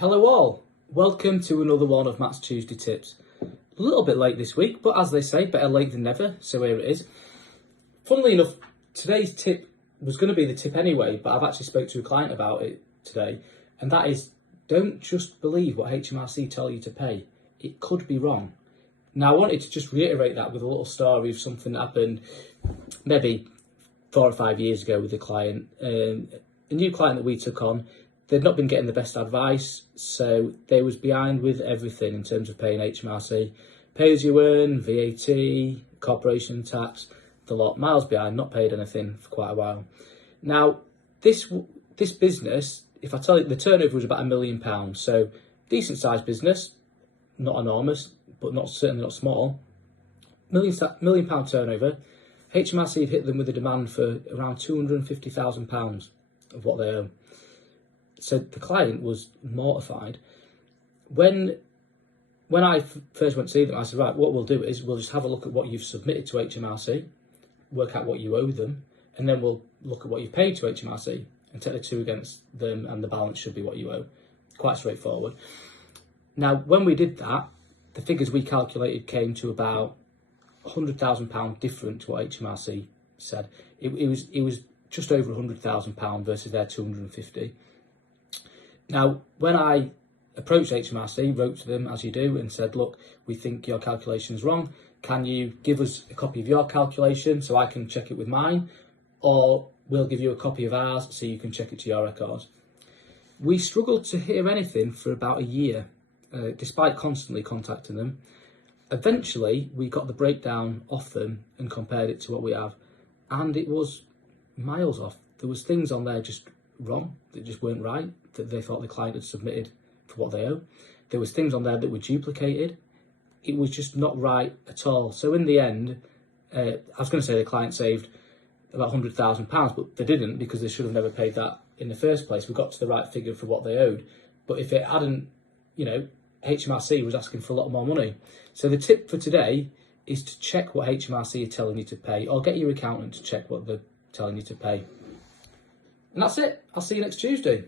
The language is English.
Hello all, welcome to another one of Matt's Tuesday Tips. A little bit late this week, but as they say, better late than never, so here it is. Funnily enough, today's tip was going to be the tip anyway, but I've actually spoke to a client about it today, and that is, don't just believe what HMRC tell you to pay. It could be wrong. Now I wanted to just reiterate that with a little story of something that happened maybe 4 or 5 years ago with a client, a new client that we took on. They'd not been getting the best advice, so they was behind with everything in terms of paying HMRC. Pay as you earn, VAT, corporation tax, the lot, miles behind, not paid anything for quite a while. Now, this business, if I tell you, the turnover was about £1 million, so decent sized business, not enormous, but certainly not small. £1 million turnover. HMRC had hit them with a demand for around £250,000 of what they owe. So the client was mortified. When I first went to see them, I said, right, what we'll do is we'll just have a look at what you've submitted to HMRC, work out what you owe them, and then we'll look at what you've paid to HMRC and take the two against them, and the balance should be what you owe. Quite straightforward. Now, when we did that, the figures we calculated came to about £100,000 different to what HMRC said. It was just over £100,000 versus their 250. Now, when I approached HMRC, wrote to them as you do and said, look, we think your calculation's wrong. Can you give us a copy of your calculation so I can check it with mine? Or we'll give you a copy of ours so you can check it to your records. We struggled to hear anything for about a year, despite constantly contacting them. Eventually, we got the breakdown off them and compared it to what we have, and it was miles off. There was things on there just wrong, that just weren't right, that they thought the client had submitted for what they owe. There was things on there that were duplicated. It was just not right at all. So in the end, I was going to say the client saved about £100,000, but they didn't, because they should have never paid that in the first place. We got to the right figure for what they owed. But if it hadn't, HMRC was asking for a lot more money. So the tip for today is to check what HMRC are telling you to pay, or get your accountant to check what they're telling you to pay. And that's it. I'll see you next Tuesday.